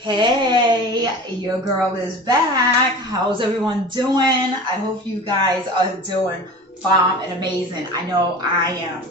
Hey, your girl is back. How's everyone doing? I hope you guys are doing bomb and amazing. I know I am.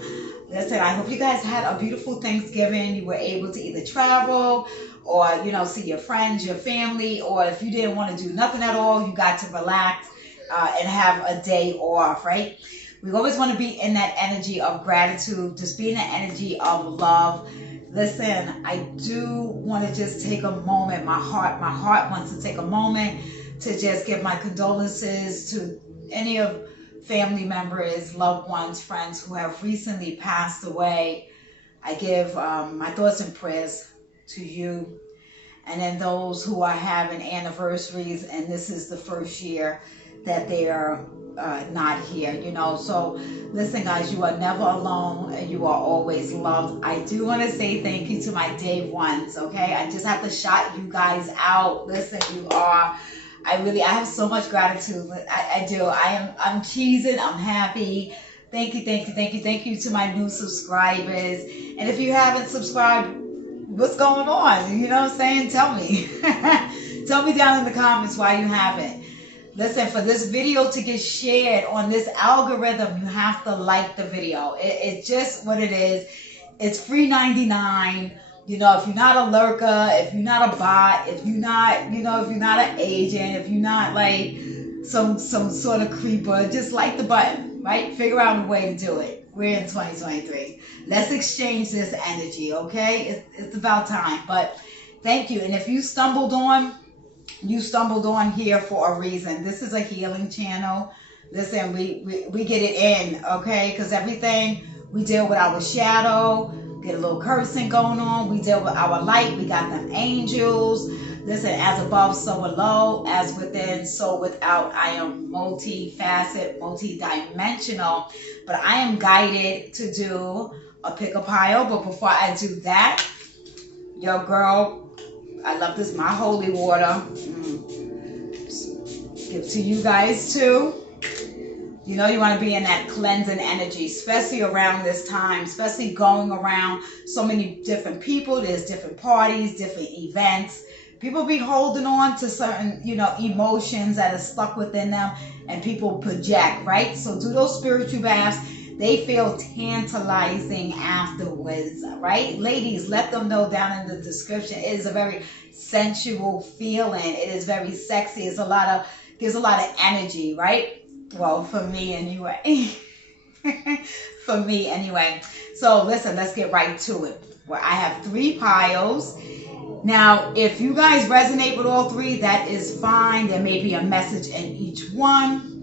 Listen, I hope you guys had a beautiful Thanksgiving. You were able to either travel or, see your friends, your family, or if you didn't want to do nothing at all, you got to relax and have a day off, right? We always want to be in that energy of gratitude, just be in that energy of love. Listen, I do want to just take a moment. My heart wants to take a moment to just give my condolences to any of family members, loved ones, friends who have recently passed away. I give my thoughts and prayers to you, and then those who are having anniversaries, and this is the first year that they are not here, So listen, guys, you are never alone and you are always loved. I do want to say thank you to my day ones, okay? I just have to shout you guys out. Listen, I have so much gratitude. I do. I'm cheesing. I'm happy. Thank you, thank you, thank you, thank you to my new subscribers. And if you haven't subscribed, what's going on? You know what I'm saying? Tell me. Tell me down in the comments why you haven't. Listen, for this video to get shared on this algorithm, you have to like the video. It's just what it is. It's free 99. If you're not a lurker, if you're not a bot, if you're not, if you're not an agent, if you're not like some sort of creeper, just like the button, right? Figure out a way to do it. We're in 2023. Let's exchange this energy, okay? It's about time. But thank you. And if you stumbled on here for a reason. This is a healing channel. Listen, we get it in, okay? Because everything, we deal with our shadow, get a little cursing going on. We deal with our light. We got them angels. Listen, as above, so below, as within, so without. I am multifaceted, multidimensional, but I am guided to do a pick a pile. But before I do that, your girl, I love this, my holy water. Give to you guys too. You want to be in that cleansing energy, especially around this time, especially going around so many different people. There's different parties, different events. People be holding on to certain, emotions that are stuck within them, and people project, right? So do those spiritual baths. They feel tantalizing afterwards, right? Ladies, let them know down in the description. It is a very sensual feeling. It is very sexy. Gives a lot of energy, right? Well, for me anyway. For me anyway. So listen, let's get right to it. Well, I have 3 piles. Now, if you guys resonate with all 3, that is fine. There may be a message in each one.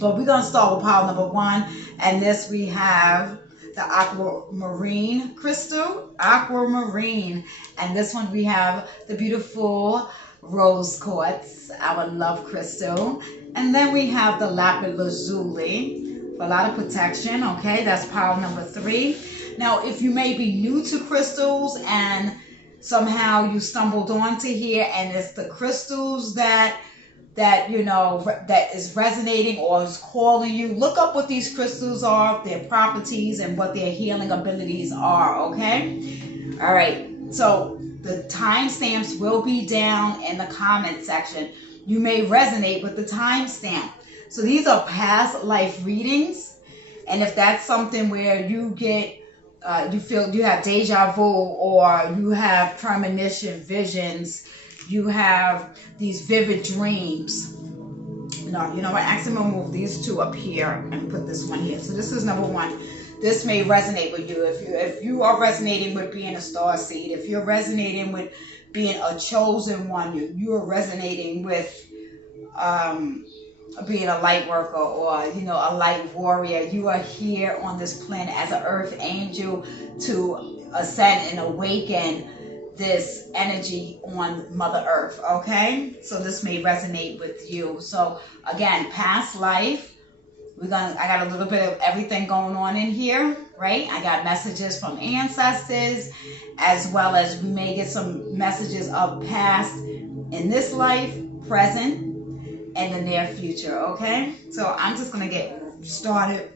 But we're going to start with pile number 1. And this we have the aquamarine crystal. Aquamarine. And this one we have the beautiful rose quartz, our love crystal. And then we have the lapis lazuli for a lot of protection. Okay, that's pile number 3. Now, if you may be new to crystals and somehow you stumbled onto here and it's the crystals that is resonating or is calling you, look up what these crystals are, their properties, and what their healing abilities are, okay? All right, so the timestamps will be down in the comment section. You may resonate with the timestamp. So these are past life readings, and if that's something where you get you feel you have deja vu, or you have premonition visions, you have these vivid dreams. No, you know what? Actually, I'm gonna move these 2 up here and put this one here. So this is number 1. This may resonate with you. If you are resonating with being a star seed, if you're resonating with being a chosen one, you are resonating with being a light worker, or a light warrior. You are here on this planet as an earth angel to ascend and awaken this energy on Mother Earth, okay? So this may resonate with you. So again, past life, I got a little bit of everything going on in here, right? I got messages from ancestors, as well as we may get some messages of past in this life, present, and the near future, okay? So I'm just gonna get started.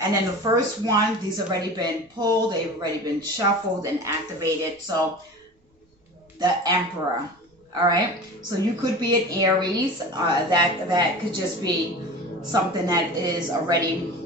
And then the first one, these have already been pulled, they've already been shuffled and activated. So the Emperor. All right, so you could be an Aries. That could just be something that is already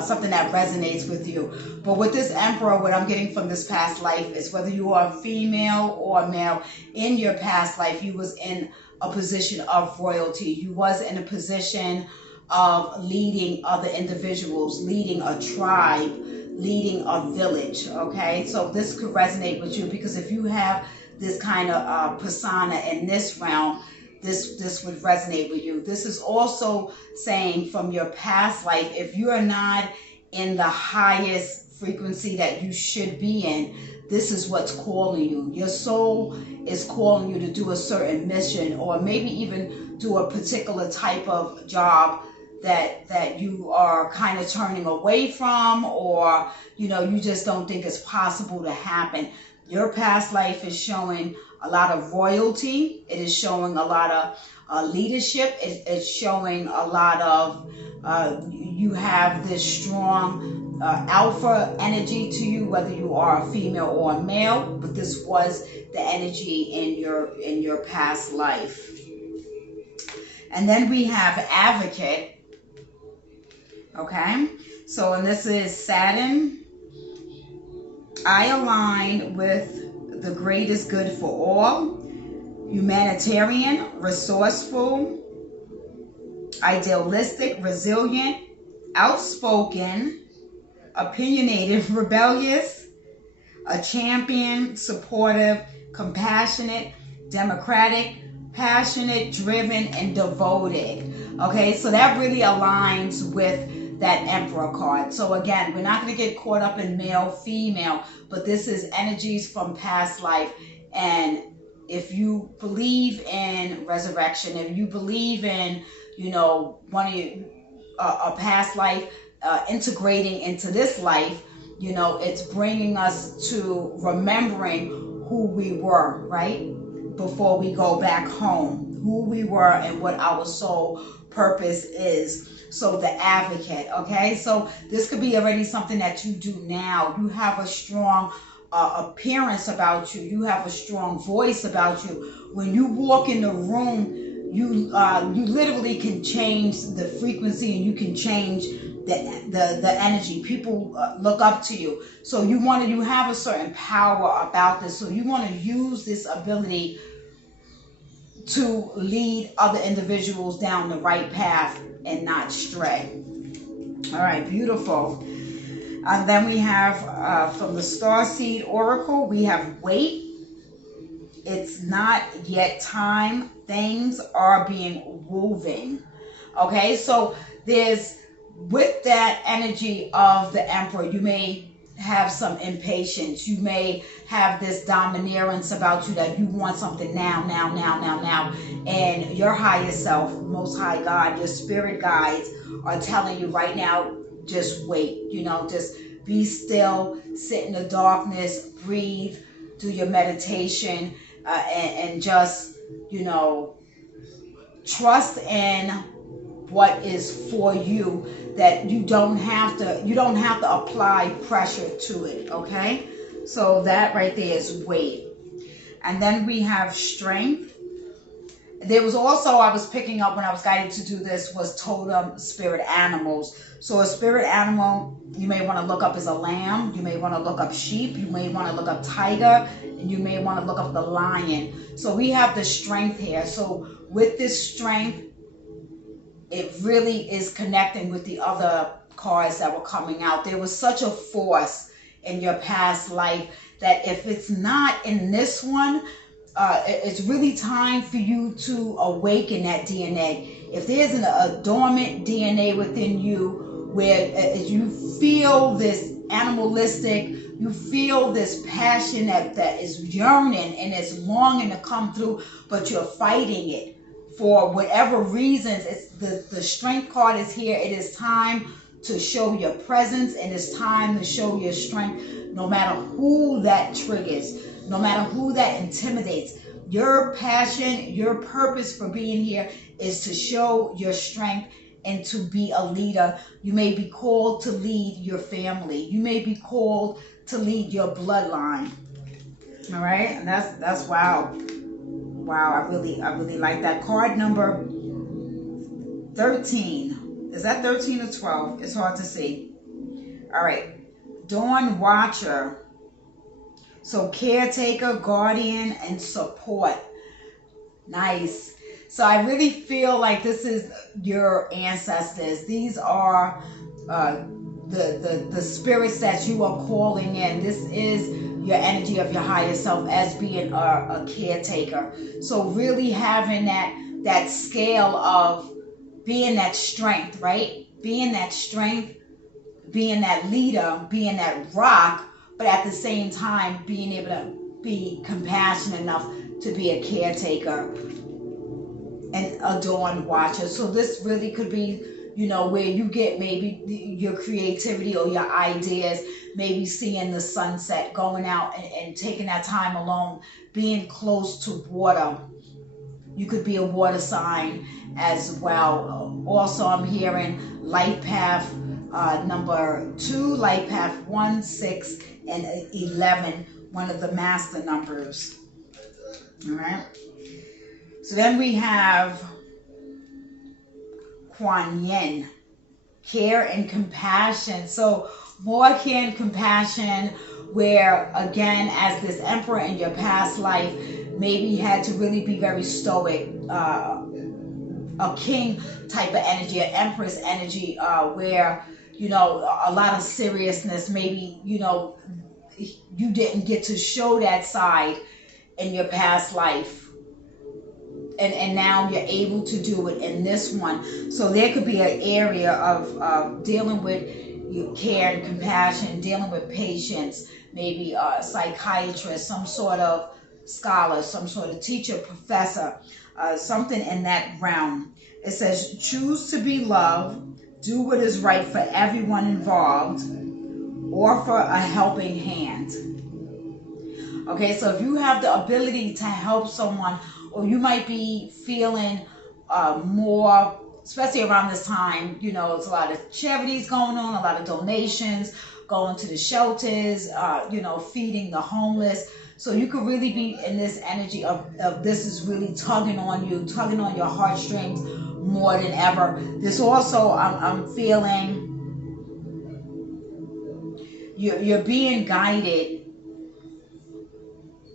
something that resonates with you. But with this Emperor, what I'm getting from this past life is whether you are a female or a male, in your past life, you was in a position of royalty. You was in a position of leading other individuals, leading a tribe, leading a village, okay? So this could resonate with you, because if you have this kind of persona in this realm, this would resonate with you. This is also saying from your past life, if you are not in the highest frequency that you should be in, this is what's calling you. Your soul is calling you to do a certain mission, or maybe even do a particular type of job that you are kind of turning away from, or you just don't think it's possible to happen. Your past life is showing a lot of royalty. It is showing a lot of leadership. It's showing a lot of you have this strong alpha energy to you, whether you are a female or a male. But this was the energy in your past life. And then we have Advocate. Okay, so and this is Saturn. I align with the greatest good for all, humanitarian, resourceful, idealistic, resilient, outspoken, opinionated, rebellious, a champion, supportive, compassionate, democratic, passionate, driven, and devoted. Okay, so that really aligns with that Emperor card. So again, we're not going to get caught up in male, female, but this is energies from past life. And if you believe in resurrection, if you believe in, one of you, a past life integrating into this life, it's bringing us to remembering who we were, right? Before we go back home, who we were and what our soul purpose is. So the Advocate, okay? So this could be already something that you do now. You have a strong appearance about you. You have a strong voice about you. When you walk in the room, you literally can change the frequency, and you can change the energy. People look up to you. So you have a certain power about this. So you want to use this ability to lead other individuals down the right path and not stray. All right, beautiful. And then we have from the Starseed Oracle, we have Wait. It's not yet time. Things are being woven. Okay, so there's, with that energy of the Emperor, you may have some impatience. You may have this domineerance about you, that you want something now. And your higher self, Most High God, your spirit guides are telling you right now, just wait. Just be still, sit in the darkness, breathe, do your meditation, and just, trust in what is for you, that you don't have to apply pressure to it. Okay, so that right there is Wait. And then we have Strength. There was also, I was picking up when I was guided to do this, was totem spirit animals. So a spirit animal you may want to look up is a lamb. You may want to look up sheep. You may want to look up tiger. And you may want to look up the lion. So we have the Strength here. So with this Strength, it really is connecting with the other cards that were coming out. There was such a force in your past life that if it's not in this one, it's really time for you to awaken that DNA. If there's a dormant DNA within you where you feel this animalistic, you feel this passion that is yearning and is longing to come through, but you're fighting it for whatever reasons, it's the Strength card is here. It is time to show your presence, and it's time to show your strength, no matter who that triggers, no matter who that intimidates. Your passion, your purpose for being here is to show your strength and to be a leader. You may be called to lead your family. You may be called to lead your bloodline. All right, and that's wow. Wow, I really like that. Card number 13. Is that 13 or 12? It's hard to see. All right. Dawn Watcher. So caretaker, guardian, and support. Nice. So I really feel like this is your ancestors. These are the spirits that you are calling in. This is your energy of your higher self as being a caretaker. So really having that scale of being that strength, right? Being that strength, being that leader, being that rock, but at the same time being able to be compassionate enough to be a caretaker and a dawn watcher. So this really could be, you know, where you get maybe your creativity or your ideas, maybe seeing the sunset, going out and taking that time alone, being close to water. You could be a water sign as well. Also, I'm hearing light path number 2, light path 1, 6, and 11, one of the master numbers. All right. So then we have Kuan Yin, care and compassion. So more care and compassion, where again, as this emperor in your past life, maybe you had to really be very stoic, a king type of energy, an empress energy, where, you know, a lot of seriousness, maybe, you know, you didn't get to show that side in your past life. And now you're able to do it in this one. So there could be an area of dealing with your care and compassion, dealing with patients, maybe a psychiatrist, some sort of scholar, some sort of teacher, professor, something in that realm. It says, choose to be loved, do what is right for everyone involved, offer a helping hand. Okay, so if you have the ability to help someone, or you might be feeling more, especially around this time, you know, it's a lot of charities going on, a lot of donations, going to the shelters, you know, feeding the homeless. So you could really be in this energy of this is really tugging on you, tugging on your heartstrings more than ever. This also, I'm feeling you're being guided,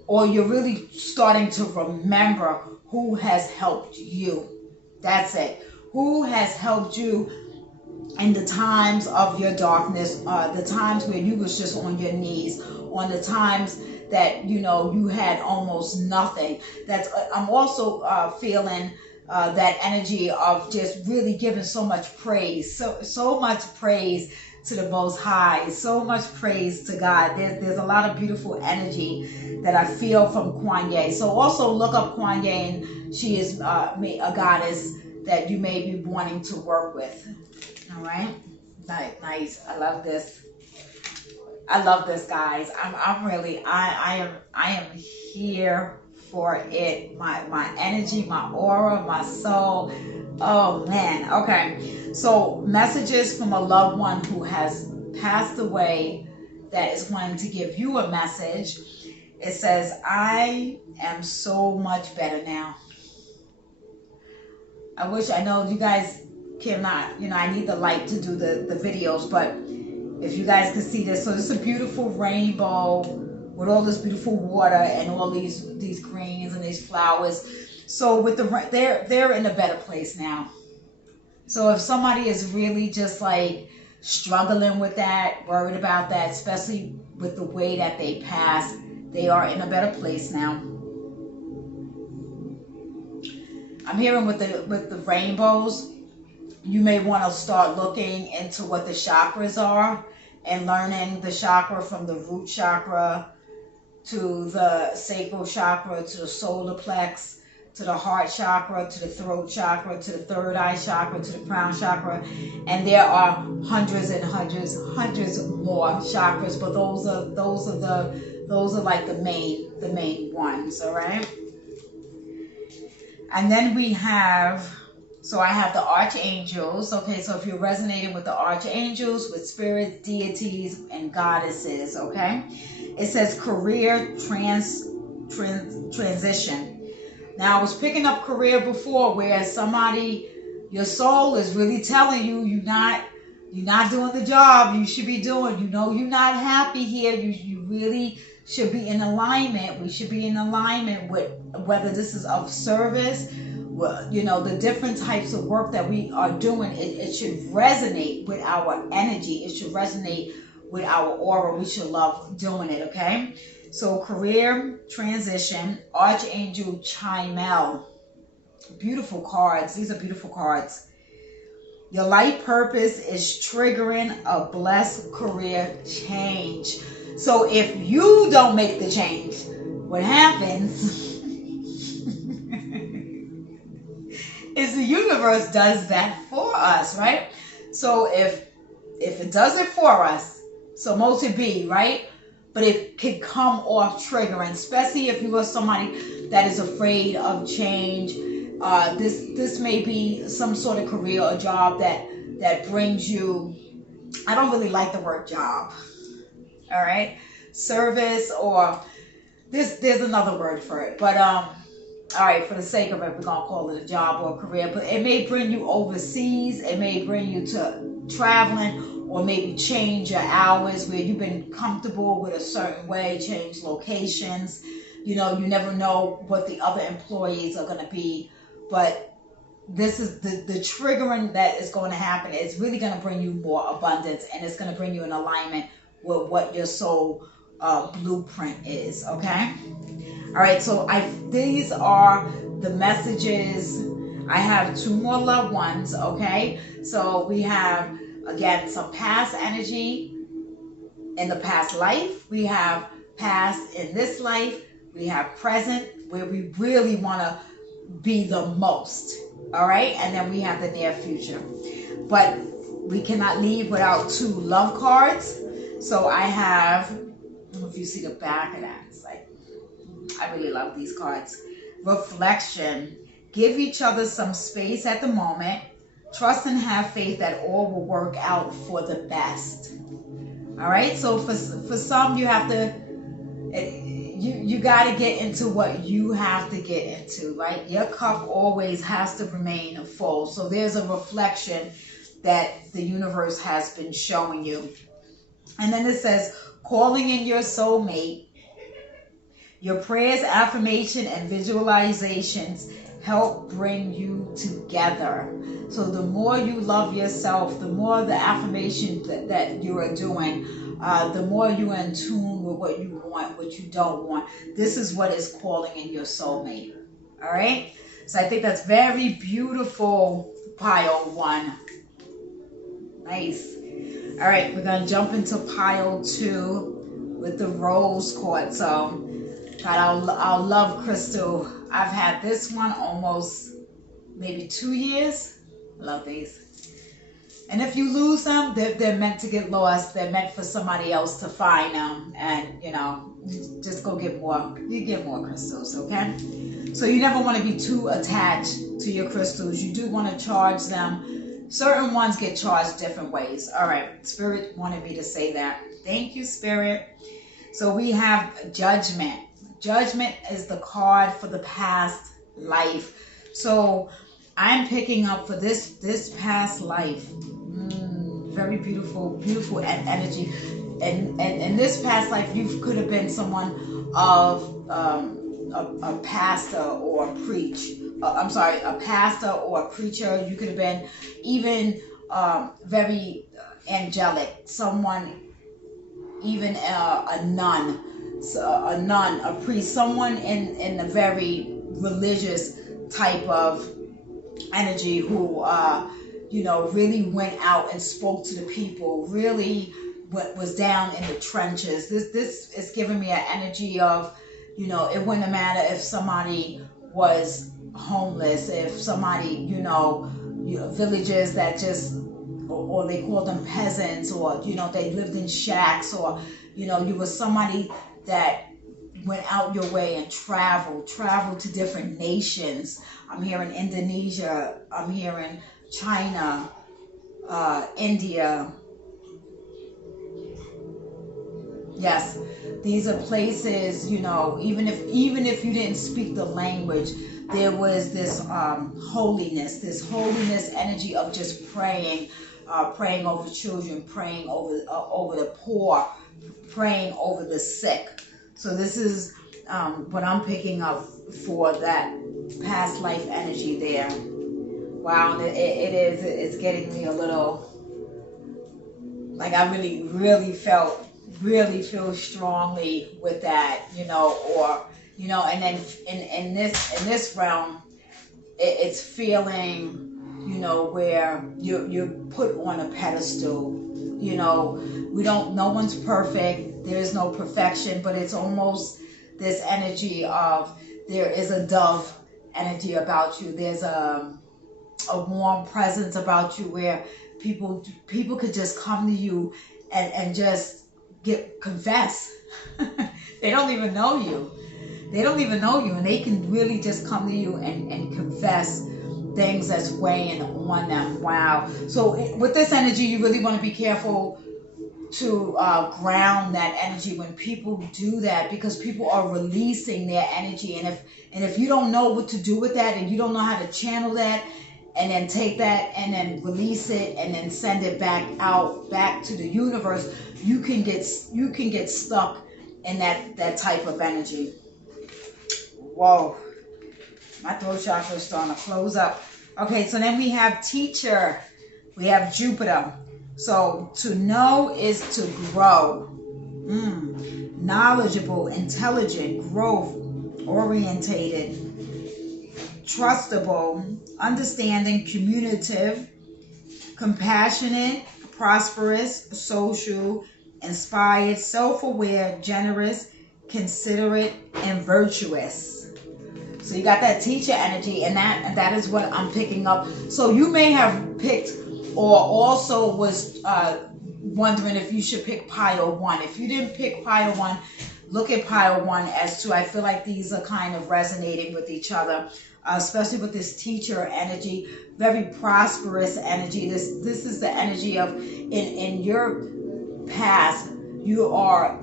or you're really starting to remember who has helped you. That's it. Who has helped you in the times of your darkness, the times where you was just on your knees, on the times that, you know, you had almost nothing. That's I'm also feeling that energy of just really giving so much praise, so much praise to the Most High, so much praise to God. There's a lot of beautiful energy that I feel from Kuan Yin. So also look up Kuan Yin. She is a goddess that you may be wanting to work with. All right, nice. I love this. I love this, guys. I'm really I am here for it. My energy, my aura, my soul. Oh man. Okay. So messages from a loved one who has passed away that is wanting to give you a message. It says, I am so much better now. I wish, I know you guys cannot, you know, I need the light to do the videos, but if you guys can see this, so this is a beautiful rainbow with all this beautiful water and all these greens and these flowers. So with they're in a better place now. So if somebody is really just like struggling with that, worried about that, especially with the way that they passed, they are in a better place now. I'm hearing with the rainbows, you may want to start looking into what the chakras are and learning the chakra from the root chakra to the sacral chakra to the solar plex to the heart chakra to the throat chakra to the third eye chakra to the crown chakra. And there are hundreds and hundreds more chakras, but those are like the main ones, all right? And then we have So I have the archangels. Okay, so if you're resonating with the archangels, with spirits, deities, and goddesses, okay? It says career transition. Now I was picking up career before where somebody, your soul is really telling you you're not doing the job you should be doing. You know you're not happy here. You really should be in alignment. We should be in alignment with whether this is of service, you know, the different types of work that we are doing. It should resonate with our energy. It should resonate with our aura. We should love doing it, okay? So career transition, Archangel Chimel. Beautiful cards. These are beautiful cards. Your life purpose is triggering a blessed career change. So if you don't make the change, what happens is the universe does that for us, right? So if it does it for us, so most it be, right? But it could come off triggering, especially if you are somebody that is afraid of change. This may be some sort of career or job that brings you, I don't really like the word job, all right? Service, or there's another word for it, but all right, for the sake of it, we're gonna call it a job or a career. But it may bring you overseas, it may bring you to traveling, or maybe change your hours where you've been comfortable with a certain way, change locations. You know, you never know what the other employees are gonna be, but this is the triggering that is going to happen. It's really going to bring you more abundance, and it's going to bring you in alignment with what your soul blueprint is, okay? All right, so these are the messages. I have 2 more loved ones, okay? So we have, again, some past energy in the past life. We have past in this life. We have present, where we really want to be the most, all right? And then we have the near future. But we cannot leave without 2 love cards. So I have, I don't know if you see the back of that. It's like, I really love these cards. Reflection. Give each other some space at the moment. Trust and have faith that all will work out for the best. All right? So for some, you have to, you got to get into what you have to get into, right? Your cup always has to remain full. So there's a reflection that the universe has been showing you. And then it says, calling in your soulmate. Your prayers, affirmation, and visualizations help bring you together. So the more you love yourself, the more the affirmation that you are doing, the more you are in tune with what you want, what you don't want. This is what is calling in your soulmate. All right? So I think that's very beautiful, pile 1. Nice. All right, we're going to jump into pile 2 with the rose quartz. So, God, our love crystal. I've had this one almost maybe 2 years. I love these. And if you lose them, they're meant to get lost. They're meant for somebody else to find them. And, you know, just go get more. You get more crystals, okay? So you never want to be too attached to your crystals. You do want to charge them. Certain ones get charged different ways. All right, Spirit wanted me to say that. Thank you, Spirit. So we have Judgment. Judgment is the card for the past life. So I'm picking up for this past life. Very beautiful, beautiful energy. And in this past life, you could have been someone of a pastor or a a pastor or a preacher. You could have been even very angelic, someone, even a nun, a priest, someone in a very religious type of energy who you know, really went out and spoke to the people, really was down in the trenches. This is giving me an energy of, you know, it wouldn't matter if somebody was homeless, if somebody, you know, villagers that just, or they call them peasants, or, you know, they lived in shacks, or, you know, you were somebody that went out your way and traveled to different nations. I'm hearing Indonesia, I'm hearing China, India. Yes, these are places, you know, even if you didn't speak the language, there was this holiness energy of just praying, praying over children, praying over the poor, praying over the sick. So this is what I'm picking up for that past life energy there. Wow, it's getting me a little, like I really feel strongly with that, you know, or, you know, and then in this realm, it's feeling, you know, where you're put on a pedestal. You know, no one's perfect, there is no perfection, but it's almost this energy of, there is a dove energy about you, there's a warm presence about you, where people could just come to you and just confess. They don't even know you, and they can really just come to you and confess things that's weighing on them. Wow. So with this energy, you really want to be careful to ground that energy when people do that, because people are releasing their energy, and if you don't know what to do with that, and you don't know how to channel that, and then take that and then release it and then send it back to the universe, you can get stuck in that type of energy. Whoa, my throat chakra is starting to close up. Okay, so then we have teacher, we have Jupiter. So to know is to grow. Knowledgeable, intelligent, growth orientated, trustable, understanding, communicative, compassionate, prosperous, social, inspired, self-aware, generous, considerate, and virtuous. So you got that teacher energy, and that is what I'm picking up. So you may have picked, or also was wondering if you should pick pile 1. If you didn't pick pile 1, look at pile 1 as 2. I feel like these are kind of resonating with each other, especially with this teacher energy, very prosperous energy. This is the energy of, in your past, you are,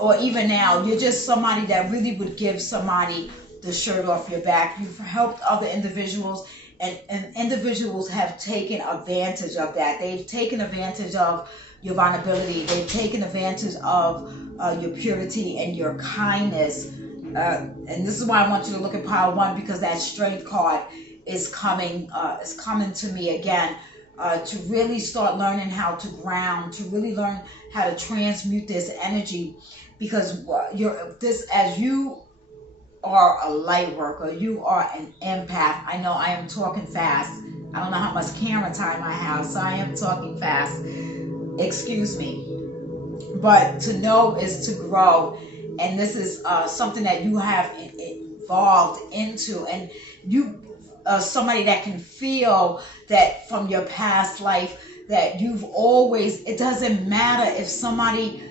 or even now, you're just somebody that really would give somebody the shirt off your back. You've helped other individuals, and individuals have taken advantage of that. They've taken advantage of your vulnerability. They've taken advantage of your purity and your kindness. And this is why I want you to look at pile 1, because that strength card is coming to me again, to really start learning how to ground, to really learn how to transmute this energy, because as you are a light worker, you are an empath. I know I am talking fast. I don't know how much camera time I have, so I am talking fast. Excuse me. But to know is to grow, and this is something that you have evolved into, and you somebody that can feel that from your past life, that you've always, it doesn't matter if somebody,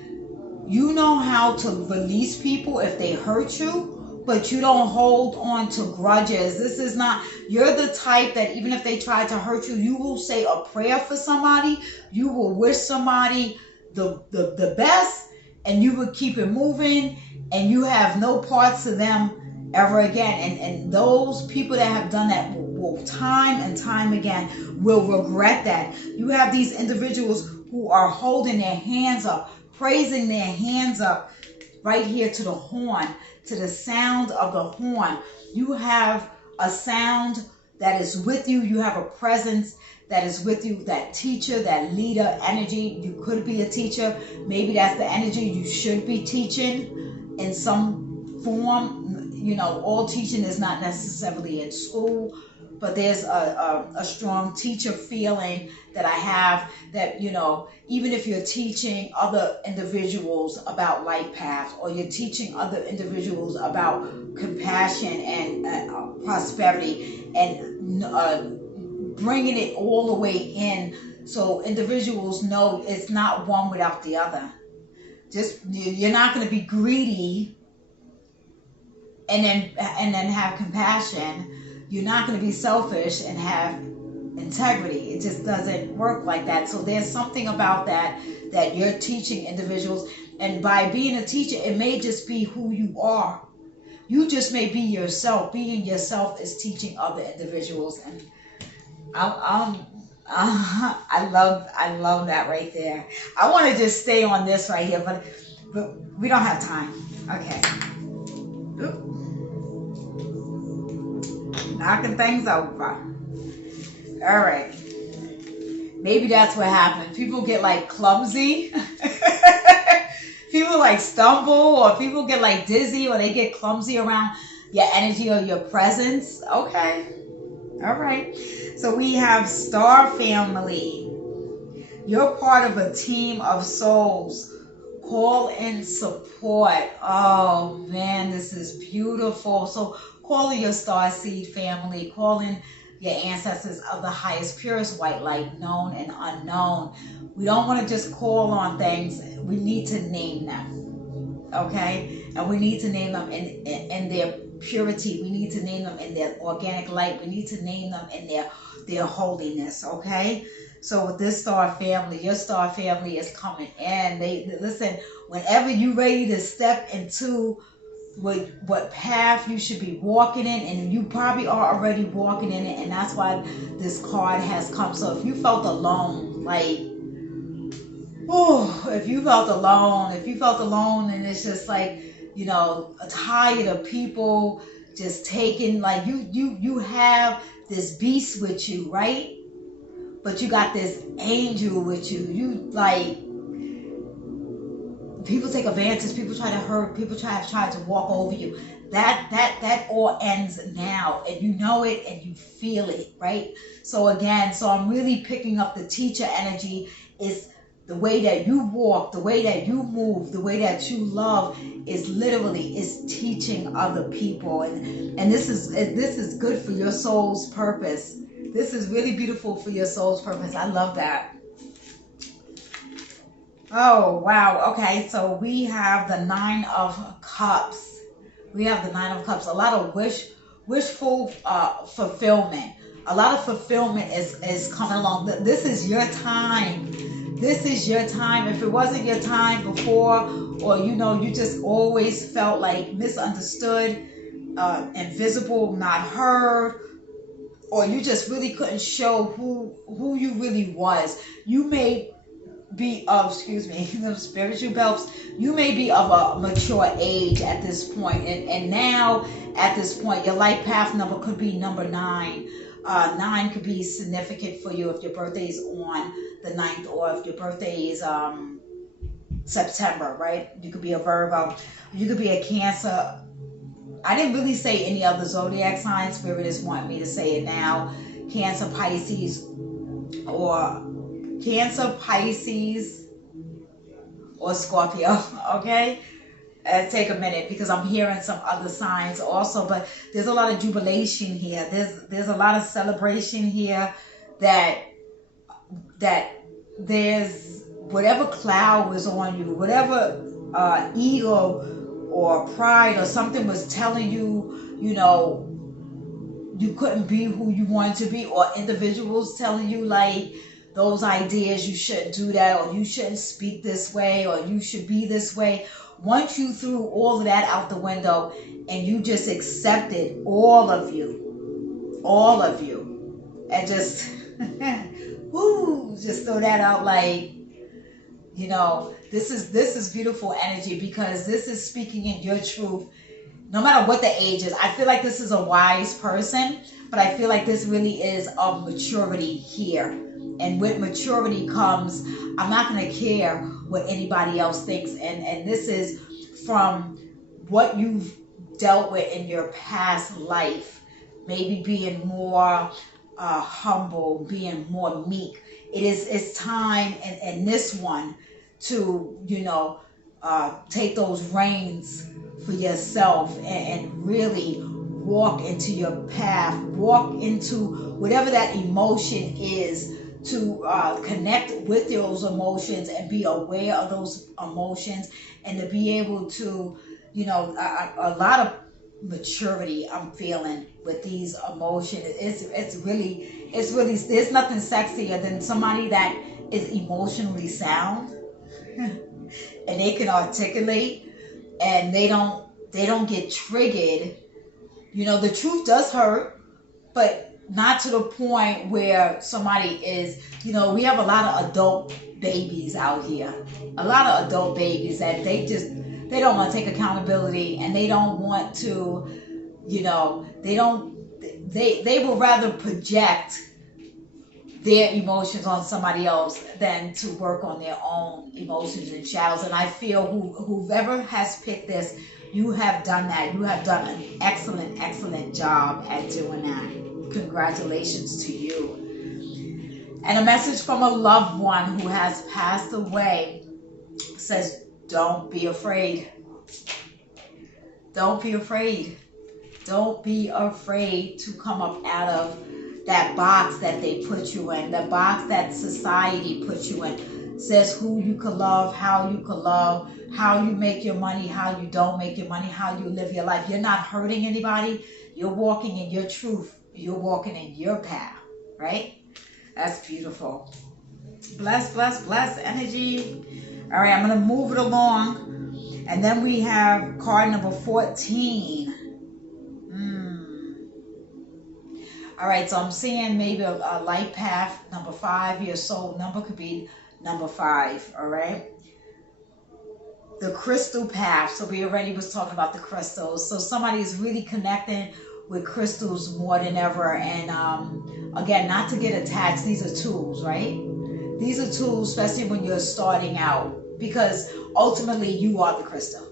you know how to release people if they hurt you, but you don't hold on to grudges. This is not, you're the type that even if they try to hurt you, you will say a prayer for somebody, you will wish somebody the best, and you will keep it moving, and you have no parts of them ever again. And those people that have done that will time and time again will regret that. You have these individuals who are holding their hands up, praising their hands up right here to the horn, to the sound of the horn. You have a sound that is with you. You have a presence that is with you, that teacher, that leader energy. You could be a teacher. Maybe that's the energy you should be teaching in some form. You know, all teaching is not necessarily in school, but there's a strong teacher feeling that I have, that, you know, even if you're teaching other individuals about light path, or you're teaching other individuals about compassion and prosperity, and bringing it all the way in, so individuals know it's not one without the other. Just, you're not going to be greedy and then have compassion. You're not going to be selfish and have integrity. It just doesn't work like that. So there's something about that you're teaching individuals, and by being a teacher, it may just be who you are. You just may be yourself. Being yourself is teaching other individuals, and I love that right there. I want to just stay on this right here, but we don't have time. Okay. Oop. Knocking things over. All right. Maybe that's what happens. People get like clumsy. People like stumble, or people get like dizzy, or they get clumsy around your energy or your presence. Okay. All right. So we have Star Family. You're part of a team of souls. Call in support. Oh man, this is beautiful. So call in your star seed family. Call in your ancestors of the highest, purest white light, known and unknown. We don't want to just call on things. We need to name them. Okay? And we need to name them in their purity. We need to name them in their organic light. We need to name them in their holiness. Okay? So with this star family, your star family is coming in. They listen, whenever you're ready to step into what path you should be walking in, and you probably are already walking in it, and that's why this card has come. So if you felt alone, like, oh, if you felt alone, and it's just like, tired of people just taking, like, you have this beast with you, right? But you got this angel with you. You like, people take advantage, people try to hurt, people try to walk over you. That all ends now, and you know it and you feel it, right? So again, I'm really picking up the teacher energy. Is the way that you walk, the way that you move, the way that you love is teaching other people, and this is good for your soul's purpose. This is really beautiful for your soul's purpose. I love that. Oh, wow. Okay, so we have the Nine of Cups. We have the Nine of Cups. A lot of wishful fulfillment. A lot of fulfillment is coming along. This is your time. This is your time. If it wasn't your time before, or you just always felt like misunderstood, invisible, not heard, or you just really couldn't show who you really was. You may be of, spiritual belts. You may be of a mature age at this point, and now at this point, your life path number could be number 9. 9 could be significant for you if your birthday is on the 9th, or if your birthday is September, right? You could be a Virgo. You could be a Cancer. I didn't really say any other zodiac signs. Spirit is wanting me to say it now. Cancer, Pisces, or Scorpio. Okay? Take a minute, because I'm hearing some other signs also, but there's a lot of jubilation here. There's a lot of celebration here, that there's whatever cloud was on you, whatever ego or pride or something was telling you, you couldn't be who you wanted to be, or individuals telling you like those ideas, you shouldn't do that, or you shouldn't speak this way, or you should be this way. Once you threw all of that out the window and you just accepted all of you, and just just throw that out, like, this is beautiful energy, because this is speaking in your truth, no matter what the age is. I feel like this is a wise person, but I feel like this really is of maturity here. And with maturity comes, I'm not going to care what anybody else thinks. And this is from what you've dealt with in your past life, maybe being more humble, being more meek. It's time in this one to, take those reins for yourself and really walk into your path, walk into whatever that emotion is, to connect with those emotions and be aware of those emotions, and to be able to, a lot of maturity I'm feeling with these emotions. It's really, there's nothing sexier than somebody that is emotionally sound and they can articulate and they don't get triggered. You know, the truth does hurt, but not to the point where somebody is, you know, we have a lot of adult babies out here. A lot of adult babies that they don't want to take accountability and they don't want to, you know, they will rather project their emotions on somebody else than to work on their own emotions and shadows. And I feel whoever has picked this, you have done that. You have done an excellent, excellent job at doing that. Congratulations to you. And a message from a loved one who has passed away says, don't be afraid. Don't be afraid. Don't be afraid to come up out of that box that they put you in, the box that society put you in. Says who you could love, how you could love, how you make your money, how you don't make your money, how you live your life. You're not hurting anybody. You're walking in your truth. You're walking in your path, right? That's beautiful. Bless, bless, bless energy. All right, I'm going to move it along. And then we have card number 14. All right, so I'm seeing maybe a light path, number 5. Your soul number could be number 5, all right? The crystal path. So we already was talking about the crystals. So somebody is really connecting with crystals more than ever. And again, not to get attached. These are tools, right? These are tools, especially when you're starting out. Because ultimately, you are the crystal.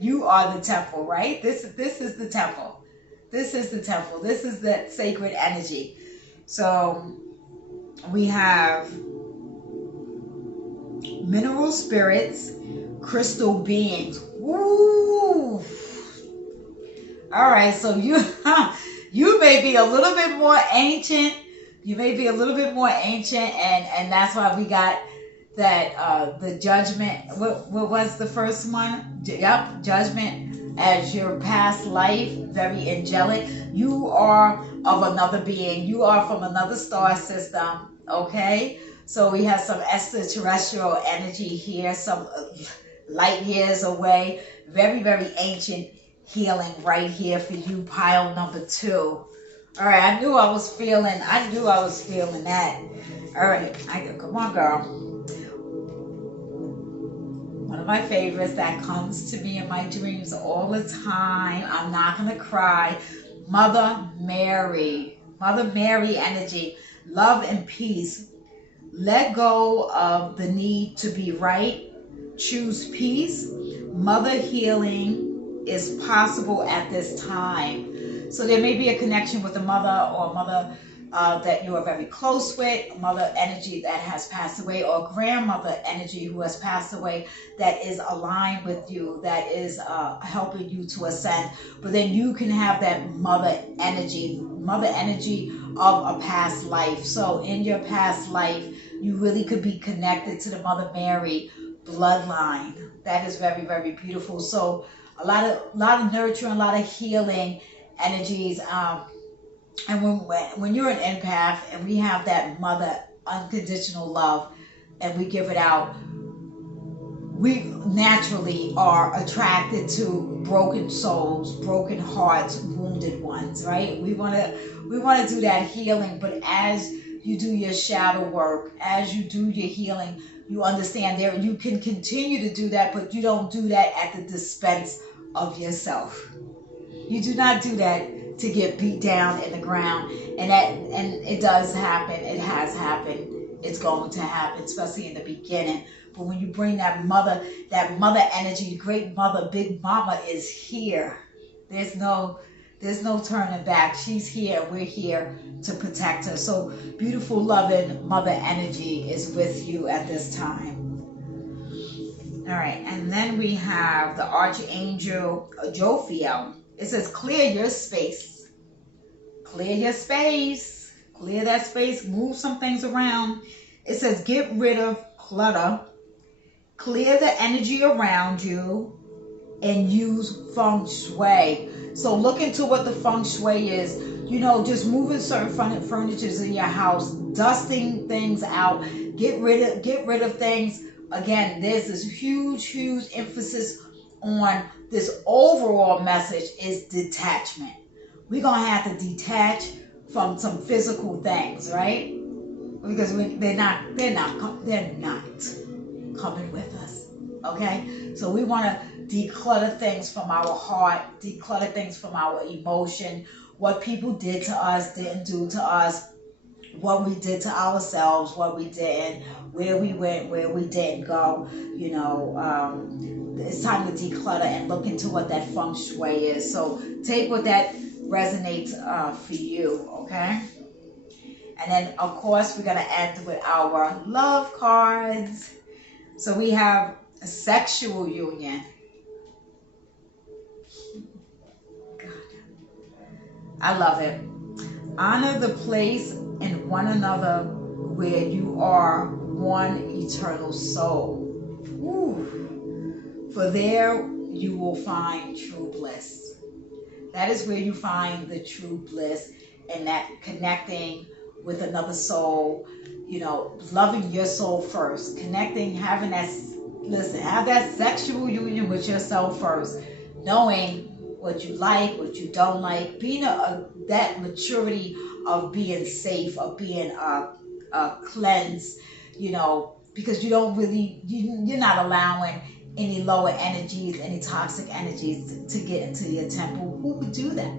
You are the temple, right? This is the temple. This is the temple. This is that sacred energy. So we have mineral spirits, crystal beings. Woo! All right, so you may be a little bit more ancient. You may be a little bit more ancient, and that's why we got that the judgment. What was the first one? Yep, judgment. As your past life, very angelic. You are of another being. You are from another star system, okay? So we have some extraterrestrial energy here, some light years away. Very, very ancient healing right here for you, pile number 2. All right, I knew I was feeling that. All right, come on, girl. One of my favorites that comes to me in my dreams all the time. I'm not going to cry. Mother Mary. Mother Mary energy. Love and peace. Let go of the need to be right. Choose peace. Mother healing is possible at this time. So there may be a connection with a mother or a mother that you are very close with, mother energy that has passed away, or grandmother energy who has passed away that is aligned with you, that is helping you to ascend. But then you can have that mother energy of a past life. So in your past life, you really could be connected to the Mother Mary bloodline. That is very, very beautiful. So a lot of nurturing, a lot of healing energies. And when you're an empath and we have that mother unconditional love and we give it out, we naturally are attracted to broken souls, broken hearts, wounded ones, right? We want to do that healing, but as you do your shadow work, as you do your healing, you understand there you can continue to do that, but you don't do that at the expense of yourself. You do not do that to get beat down in the ground. And it does happen. It has happened. It's going to happen, especially in the beginning. But when you bring that mother energy, great mother, big mama is here. There's no turning back. She's here. We're here to protect her. So beautiful, loving mother energy is with you at this time. All right. And then we have the Archangel Jophiel. It says, clear your space. Clear your space. Clear that space. Move some things around. It says, get rid of clutter. Clear the energy around you. and use feng shui. So look into what the feng shui is. You know, just moving certain furnitures in your house, dusting things out, get rid of things. Again, there's this huge emphasis on this overall message is detachment. We're gonna have to detach from some physical things, right? Because they're not coming with us. Okay, so we want to declutter things from our heart, declutter things from our emotion, what people did to us, didn't do to us, what we did to ourselves, what we didn't, where we went, where we didn't go. You know, it's time to declutter and look into what that feng shui is. So take what that resonates for you, okay? And then, of course, we're going to end with our love cards. So we have a sexual union. God, I love it. Honor the place in one another where you are one eternal soul. Ooh. For there you will find true bliss. That is where you find the true bliss, and that connecting with another soul, you know, loving your soul first, connecting, having that, listen, have that sexual union with yourself first, knowing what you like, what you don't like, being that maturity of being safe, of being cleansed, you know, because you don't really, you're not allowing any lower energies, any toxic energies to get into your temple. Who would do that?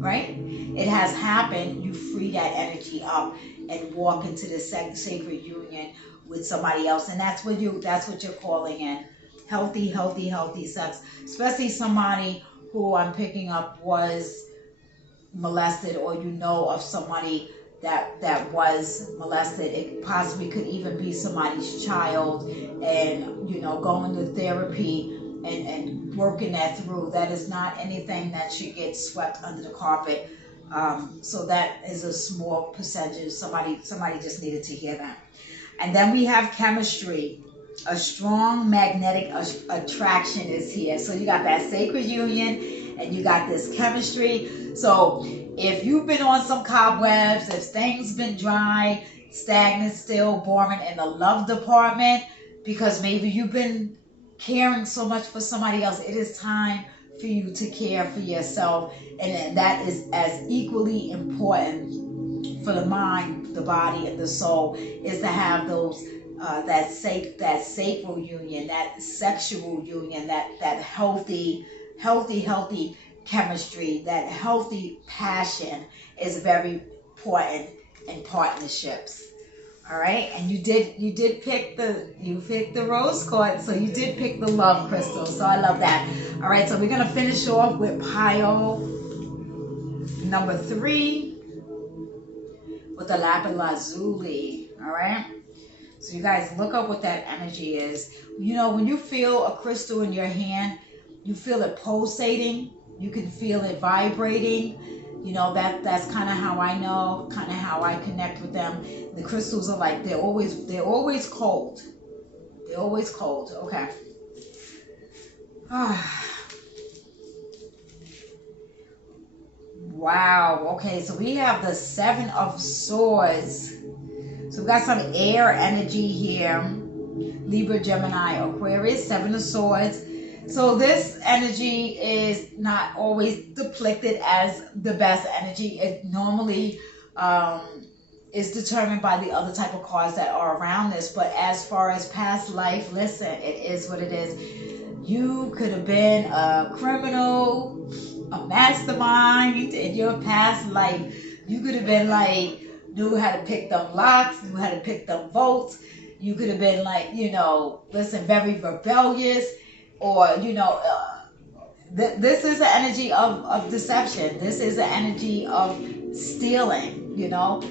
Right? It has happened. You free that energy up and walk into the sacred union with somebody else, and that's what you're calling in. Healthy sex, especially somebody who I'm picking up was molested, or you know of somebody that was molested. It possibly could even be somebody's child, and you know, going to therapy and working that through. That is not anything that should get swept under the carpet. So that is a small percentage. Somebody just needed to hear that. And then we have chemistry. A strong magnetic attraction is here. So you got that sacred union and you got this chemistry. So if you've been on some cobwebs, if things been dry, stagnant, still, boring in the love department, because maybe you've been caring so much for somebody else, it is time for you to care for yourself. And that is as equally important for the mind, the body, and the soul, is to have those that sacral union, that sexual union, that healthy chemistry, that healthy passion is very important in partnerships. All right, and you did pick the rose quartz, so you did pick the love crystal. So I love that. All right, so we're gonna finish off with pile number 3 with the lapis lazuli. All right. So you guys look up what that energy is. You know, when you feel a crystal in your hand, you feel it pulsating. You can feel it vibrating. You know, that's kind of how I know, kind of how I connect with them. The crystals are like, they're always cold. They're always cold. Okay. Wow. Okay, so we have the 7 of Swords. So we got some air energy here. Libra, Gemini, Aquarius, 7 of Swords. So this energy is not always depicted as the best energy. It normally is determined by the other type of cards that are around this. But as far as past life, listen, it is what it is. You could have been a criminal, a mastermind in your past life. You could have been like, knew how to pick them locks, knew how to pick them votes. You could have been like, you know, listen, very rebellious, or, you know, this is the energy of deception. This is the energy of stealing, you know.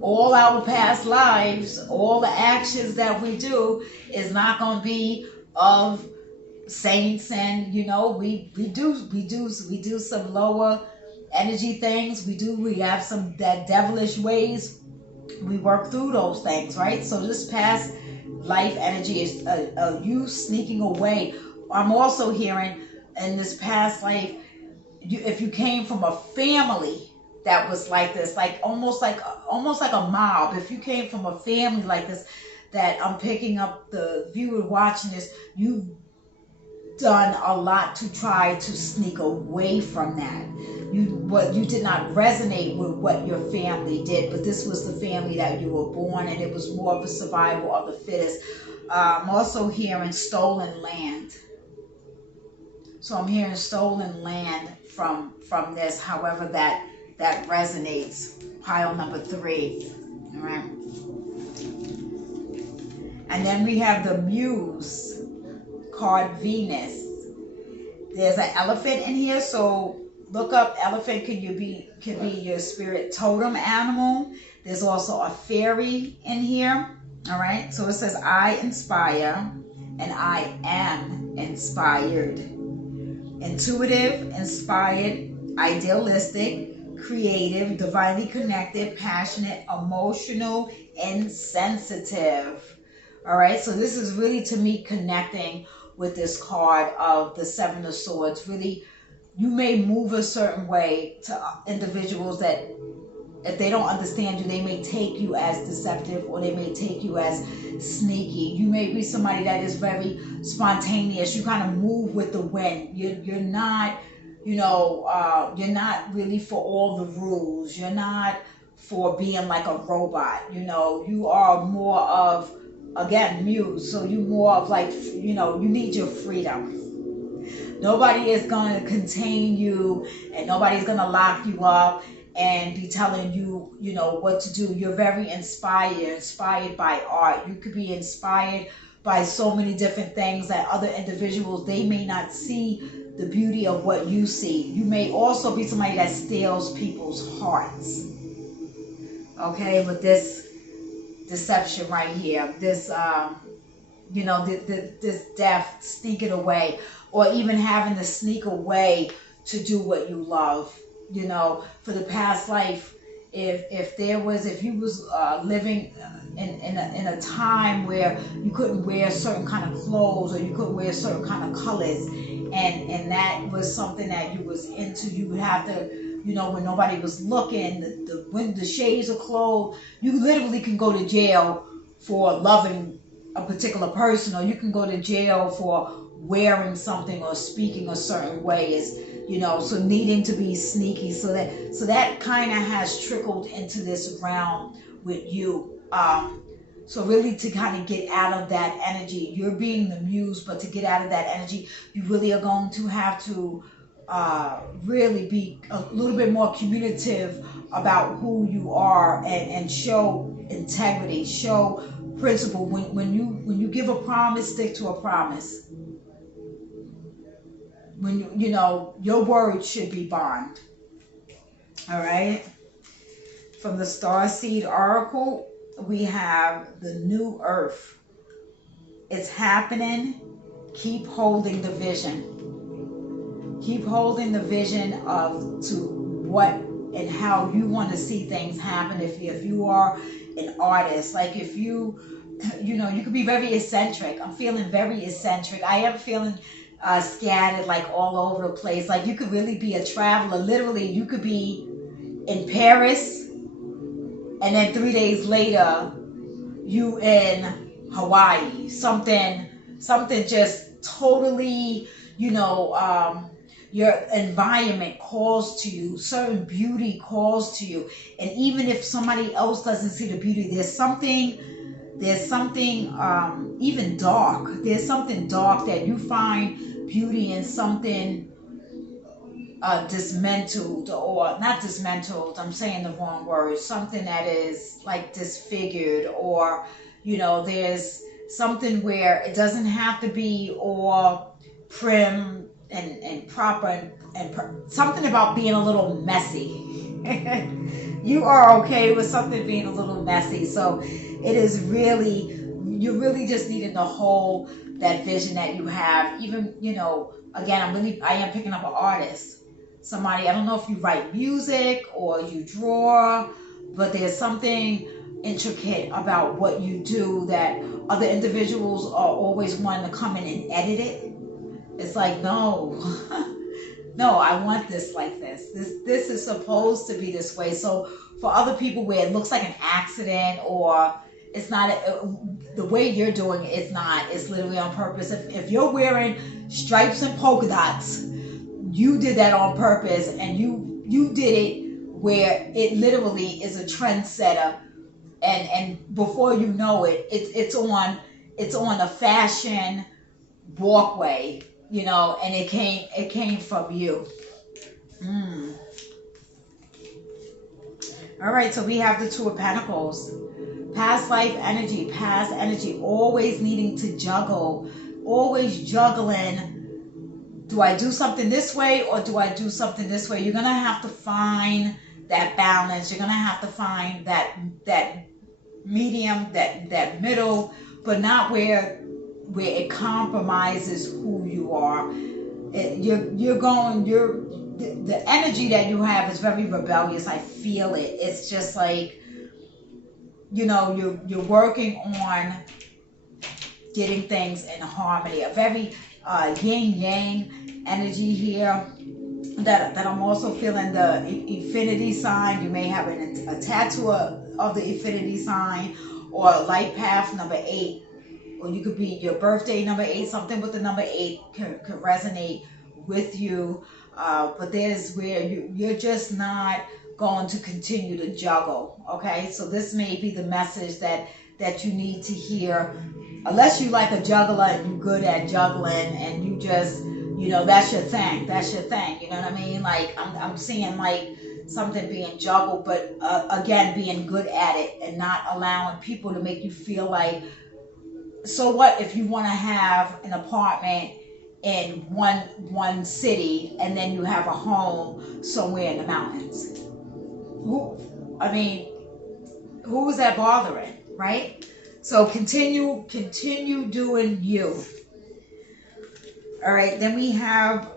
All our past lives, all the actions that we do is not going to be of saints, and, you know, we do some lower energy things. We have some that devilish ways. We work through those things, right? So this past life energy is you sneaking away I'm also hearing in this past life, if you came from a family that was like this, like almost like a mob. If you came from a family like this, that I'm picking up the viewer watching this, you've done a lot to try to sneak away from that. You did not resonate with what your family did, but this was the family that you were born in. It was more of a survival of the fittest. I'm also hearing stolen land. So I'm hearing stolen land from this, however that resonates. Pile number 3. All right. And then we have the Muse card, Venus. There's an elephant in here, so look up elephant. Can be your spirit totem animal. There's also a fairy in here. All right. So it says, I inspire and I am inspired. Intuitive, inspired, idealistic, creative, divinely connected, passionate, emotional, and sensitive. All right, so this is really, to me, connecting with this card of the 7 of Swords. Really, you may move a certain way to individuals that, if they don't understand you, they may take you as deceptive, or they may take you as sneaky. You may be somebody that is very spontaneous. You kind of move with the wind. You're not, you're not really for all the rules. You're not for being like a robot. You are more of, again, Muse. So you more of like, you need your freedom. Nobody is going to contain you, and nobody's going to lock you up and be telling you, what to do. You're very inspired by art. You could be inspired by so many different things that other individuals, they may not see the beauty of what you see. You may also be somebody that steals people's hearts. Okay, with this deception right here, this, this death, sneaking away, or even having to sneak away to do what you love. For the past life, if you was living in a time where you couldn't wear certain kind of clothes, or you couldn't wear certain kind of colors, and that was something that you was into, you would have to, when nobody was looking, when the shades of clothes, you literally can go to jail for loving a particular person, or you can go to jail for wearing something or speaking a certain way, is so needing to be sneaky. So that kind of has trickled into this realm with you. So really, to kind of get out of that energy, you're being the Muse, but to get out of that energy, you really are going to have to really be a little bit more communicative about who you are, and show integrity, show principle. When you give a promise, stick to a promise. When your word should be bond. All right. From the Starseed Oracle, we have the new earth. It's happening. Keep holding the vision. Keep holding the vision of to what and how you want to see things happen. If you are an artist, like if you could be very eccentric. I'm feeling very eccentric. I am feeling scattered, like all over the place. Like you could really be a traveler. Literally, you could be in Paris, and then 3 days later, you in Hawaii. Something just totally, your environment calls to you. Certain beauty calls to you. And even if somebody else doesn't see the beauty, there's something even dark. There's something dark that you find beauty in, something dismantled, or not dismantled, I'm saying the wrong word, something that is like disfigured, or there's something where it doesn't have to be all prim and proper, and something about being a little messy. You are okay with something being a little messy. So it is really, you really just needing to hold that vision that you have. Even, again, I am picking up an artist. Somebody, I don't know if you write music or you draw, but there's something intricate about what you do that other individuals are always wanting to come in and edit it. It's like, no, no, I want this like this. This is supposed to be this way. So for other people where it looks like an accident or it's not, the way you're doing it, it's not. It's literally on purpose. If you're wearing stripes and polka dots, you did that on purpose, and you did it where it literally is a trendsetter, and before you know it, it's on a fashion walkway, you know, and it came from you. All right, so we have the Two of Pentacles. Past life energy, past energy, always needing to juggle, always juggling. Do I do something this way or do I do something this way? You're going to have to find that balance. You're going to have to find that medium, that middle, but not where it compromises who you are. The energy that you have is very rebellious. I feel it. It's just like, you know, you're working on getting things in harmony. A very yin yang energy here. That I'm also feeling the infinity sign. You may have a tattoo of the infinity sign, or light path number 8, or you could be your birthday number 8. Something with the number 8 could resonate with you. But there's where you're just not going to continue to juggle. Okay, so this may be the message that you need to hear. Unless you like a juggler and you're good at juggling and you just, you know, that's your thing. That's your thing. You know what I mean? Like I'm seeing like something being juggled, but again, being good at it and not allowing people to make you feel like, so what if you want to have an apartment in one city and then you have a home somewhere in the mountains? Who is that bothering, right? So continue doing you. All right, then we have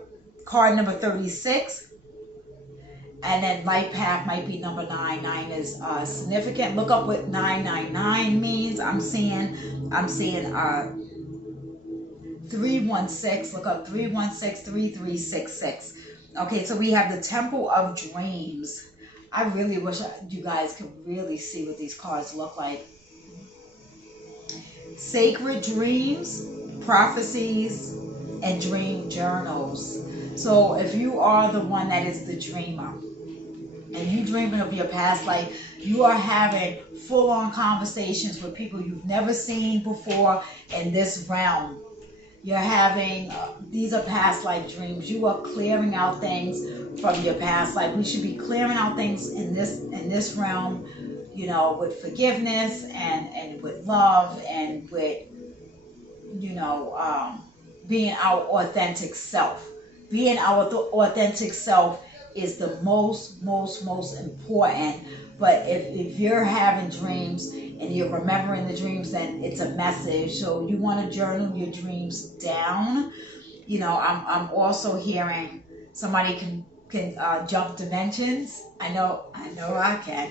card number 36. And then light path might be number 9. 9 is significant. Look up what 999 means. I'm seeing 316. Look up 316 3366. Okay, so we have the Temple of Dreams. I really wish you guys could really see what these cards look like. Sacred dreams, prophecies, and dream journals. So if you are the one that is the dreamer and you dreaming of your past life, you are having full-on conversations with people you've never seen before in this realm. You're having, these are past life dreams. You are clearing out things from your past life. We should be clearing out things in this realm, you know, with forgiveness and with love and with, you know, being our authentic self. Being our authentic self is the most important. But if you're having dreams and you're remembering the dreams, then it's a message. So you want to journal your dreams down. You know, I'm also hearing somebody can jump dimensions. I know I can.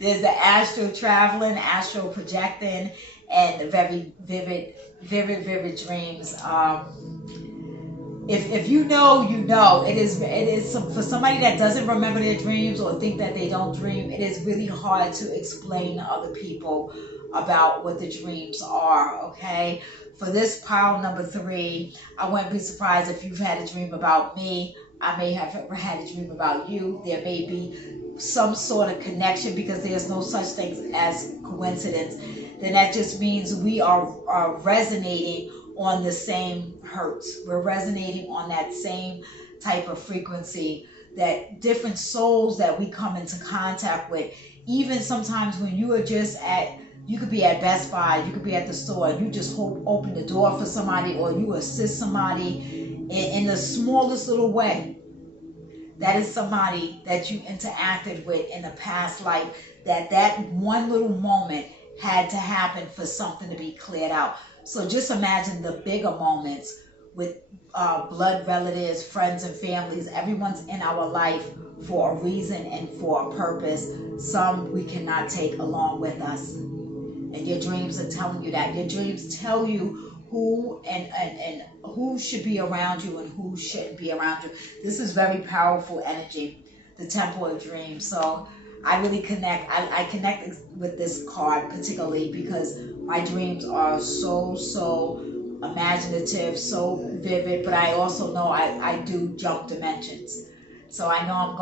There's the astral traveling, astral projecting, and the very vivid dreams. If you know, you know. It is for somebody that doesn't remember their dreams or think that they don't dream, it is really hard to explain to other people about what the dreams are, okay? For this pile number 3, I wouldn't be surprised if you've had a dream about me. I may have had a dream about you. There may be some sort of connection, because there's no such thing as coincidence. Then that just means we are resonating on the same hertz. We're resonating on that same type of frequency, that different souls that we come into contact with. Even sometimes when you are just you could be at Best Buy, you could be at the store, you just open the door for somebody, or you assist somebody in the smallest little way. That is somebody that you interacted with in a past life, that one little moment had to happen for something to be cleared out. So just imagine the bigger moments with blood relatives, friends, and families. Everyone's in our life for a reason and for a purpose. Some we cannot take along with us. And your dreams are telling you that. Your dreams tell you who and who should be around you and who shouldn't be around you. This is very powerful energy, the Temple of Dreams. So I really connect. I connect with this card particularly because my dreams are so imaginative, so vivid. But I also know I do jump dimensions. So I know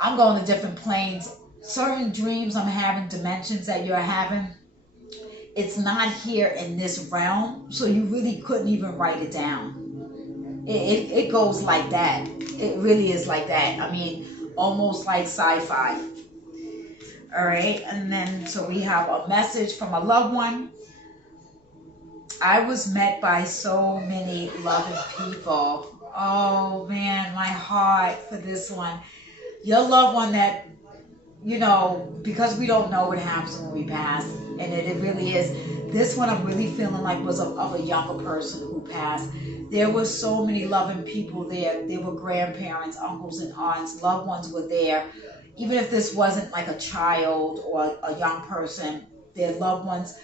I'm going to different planes. Certain dreams I'm having, dimensions that you're having, it's not here in this realm, so you really couldn't even write it down. It goes like that. It really is like that. I mean, almost like sci-fi. All right, and then so we have a message from a loved one. I was met by so many loving people. Oh man, my heart for this one. Your loved one that, you know, because we don't know what happens when we pass, and it really is. This one I'm really feeling like was of a younger person who passed. There were so many loving people there. There were grandparents, uncles and aunts, loved ones were there. Even if this wasn't like a child or a young person, their loved ones,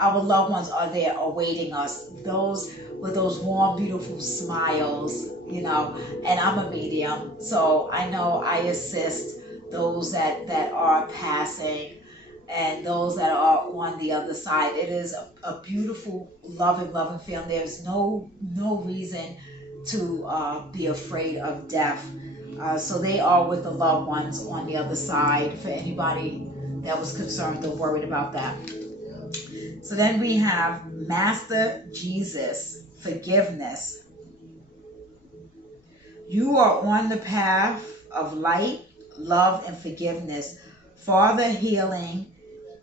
our loved ones are there awaiting us. Those with those warm, beautiful smiles, you know, and I'm a medium, so I know I assist those that are passing and those that are on the other side. It is a beautiful, loving feeling. There's no reason to be afraid of death. So they are with the loved ones on the other side for anybody that was concerned or worried about that. So then we have Master Jesus, forgiveness. You are on the path of light, love, and forgiveness. Farther healing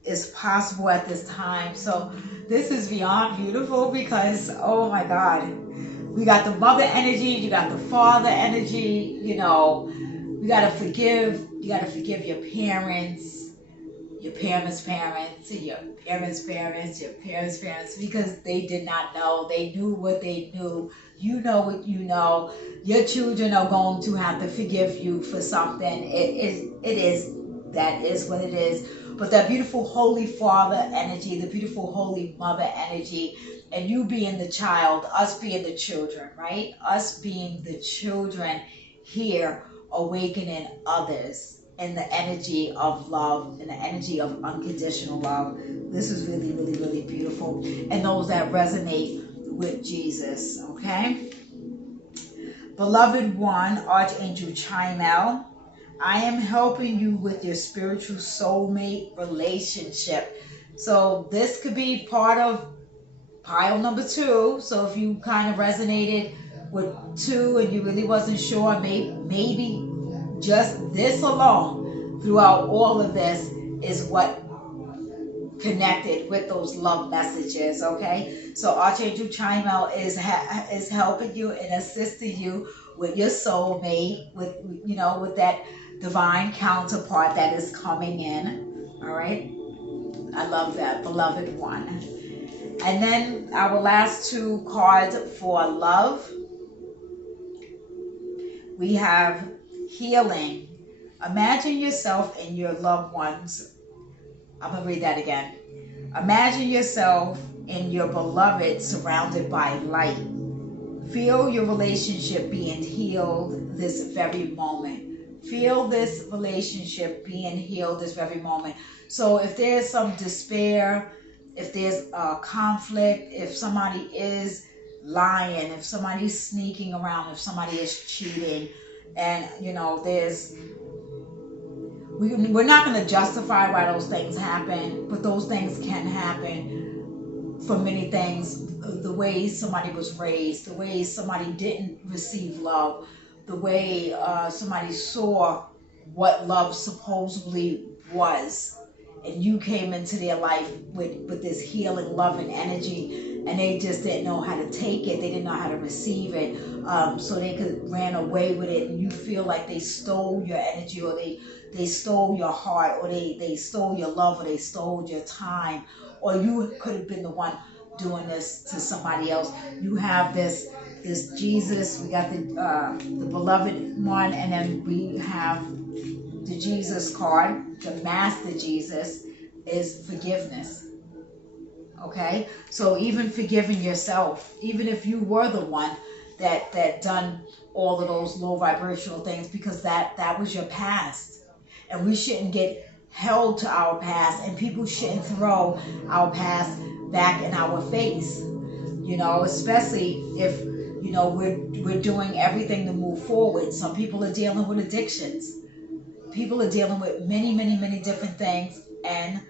is possible at this time. So this is beyond beautiful because, oh my God, we got the mother energy, you got the father energy, you know, we got to forgive. You got to forgive your parents, your parents' parents, and your parents' parents, your parents' parents, because they did not know. They knew what they knew. You know what you know. Your children are going to have to forgive you for something. That is what it is. But that beautiful Holy Father energy, the beautiful Holy Mother energy, and you being the child, us being the children, right? Us being the children here, awakening others in the energy of love, in the energy of unconditional love. This is really beautiful. And those that resonate with Jesus, okay? Beloved one, Archangel Chimel, I am helping you with your spiritual soulmate relationship. So this could be part of pile number 2. So if you kind of resonated with 2 and you really wasn't sure, maybe just this alone throughout all of this is what connected with those love messages, okay? So Archangel Chimel is helping you and assisting you with your soulmate, with, you know, with that divine counterpart that is coming in, all right? I love that, beloved one. And then our last 2 cards for love. We have healing. Imagine yourself and your loved ones. I'm going to read that again. Imagine yourself and your beloved surrounded by light. Feel your relationship being healed this very moment. Feel this relationship being healed this very moment. So if there's some despair, if there's conflict, if somebody is lying, if somebody's sneaking around, if somebody is cheating, and you know, we're not going to justify why those things happen, but those things can happen for many things. The way somebody was raised, the way somebody didn't receive love, the way somebody saw what love supposedly was, and you came into their life with this healing, loving energy, and they just didn't know how to take it. They didn't know how to receive it, so they ran away with it, and you feel like they stole your energy, or they stole your heart, or they stole your love, or they stole your time, or you could have been the one doing this to somebody else. You have this Jesus. We got the beloved one, and then we have the Jesus card. The Master Jesus is forgiveness. Okay, so even forgiving yourself, even if you were the one that done all of those low vibrational things, because that was your past, and we shouldn't get held to our past, and people shouldn't throw our past back in our face. You know, especially if we're doing everything to move forward. Some people are dealing with addictions. People are dealing with many different things, and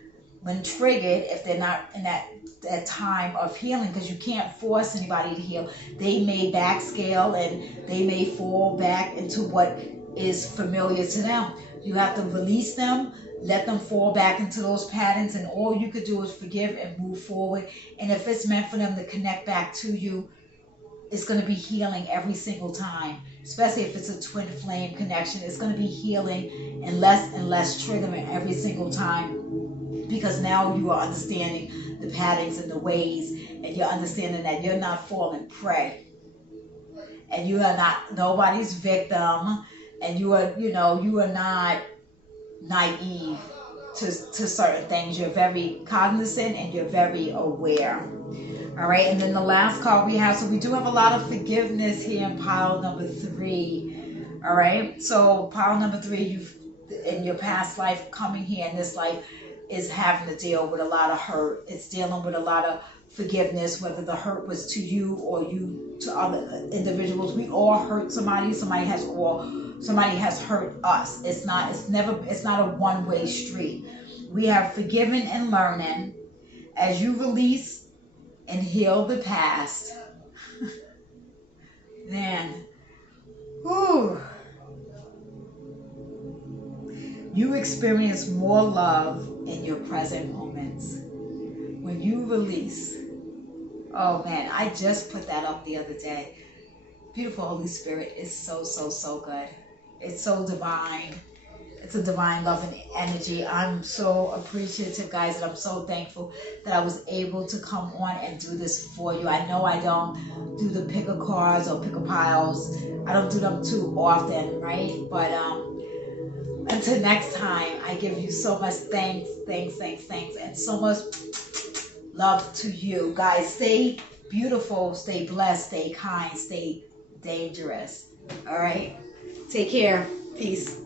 when triggered, if they're not in that time of healing, because you can't force anybody to heal, they may backscale and they may fall back into what is familiar to them. You have to release them, let them fall back into those patterns, and all you could do is forgive and move forward. And if it's meant for them to connect back to you, it's going to be healing every single time, especially if it's a twin flame connection. It's going to be healing and less triggering every single time, because now you are understanding the patterns and the ways, and you're understanding that you're not falling prey, and you are not nobody's victim, and you are not naive to certain things. You're very cognizant and you're very aware. All right, and then the last card we have, so we do have a lot of forgiveness here in pile number 3. All right, so pile number 3, you've in your past life, coming here in this life, is having to deal with a lot of hurt. It's dealing with a lot of forgiveness, whether the hurt was to you or you to other individuals. We all hurt somebody. Somebody has hurt us. It's not a one-way street. We have forgiven and learning. As you release and heal the past, man, whew, you experience more love in your present moments. When you release, oh man, I just put that up the other day. Beautiful Holy Spirit is so good. It's so divine. It's a divine love and energy. I'm so appreciative, guys, and I'm so thankful that I was able to come on and do this for you. I know I don't do the pick a cards or pick a piles. I don't do them too often, right? But until next time, I give you so much thanks, and so much love to you. Guys, stay beautiful, stay blessed, stay kind, stay dangerous. All right? Take care. Peace.